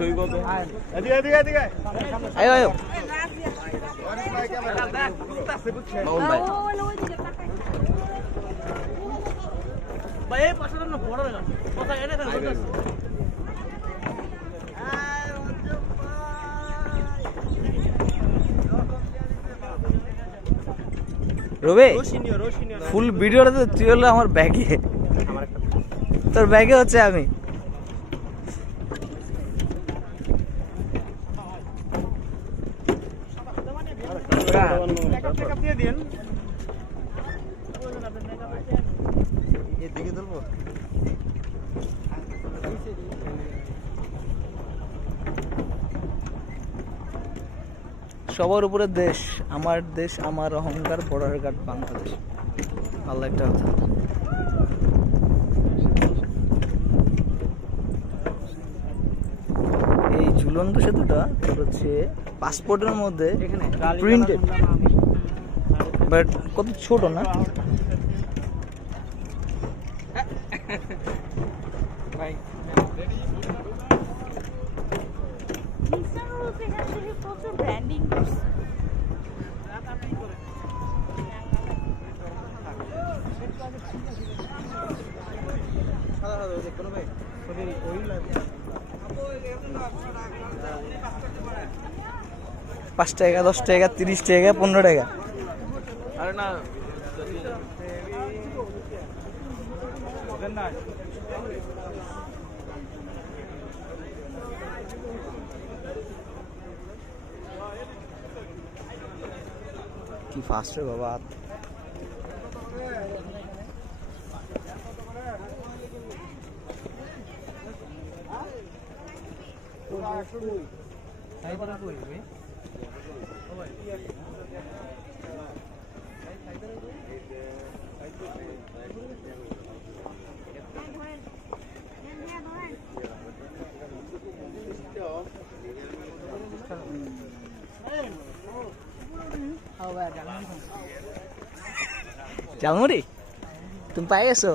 ছবি করবে। আয়ো আয়ো মামুন ভাই রবে ফুল ভিডিওটা তো তুই হলো আমার ব্যাগে, তোর ব্যাগে হচ্ছে আমি। সবার উপরে দেশ আমার অহংকার, বর্ডার গার্ড বাংলাদেশ। আল্লাহ একটা কথা। এই ঝুলন্ত সেতুটা তোর হচ্ছে পাসপোর্টের মধ্যে প্রিন্টেড, বাট কত ছোট না। পাঁচ টাকা, 10 টাকা, 30 টাকা, 15 টাকা। আরে না কি ফাস্ট রে বাবা। ঝালমুড়ি তুমি পাই গেছো?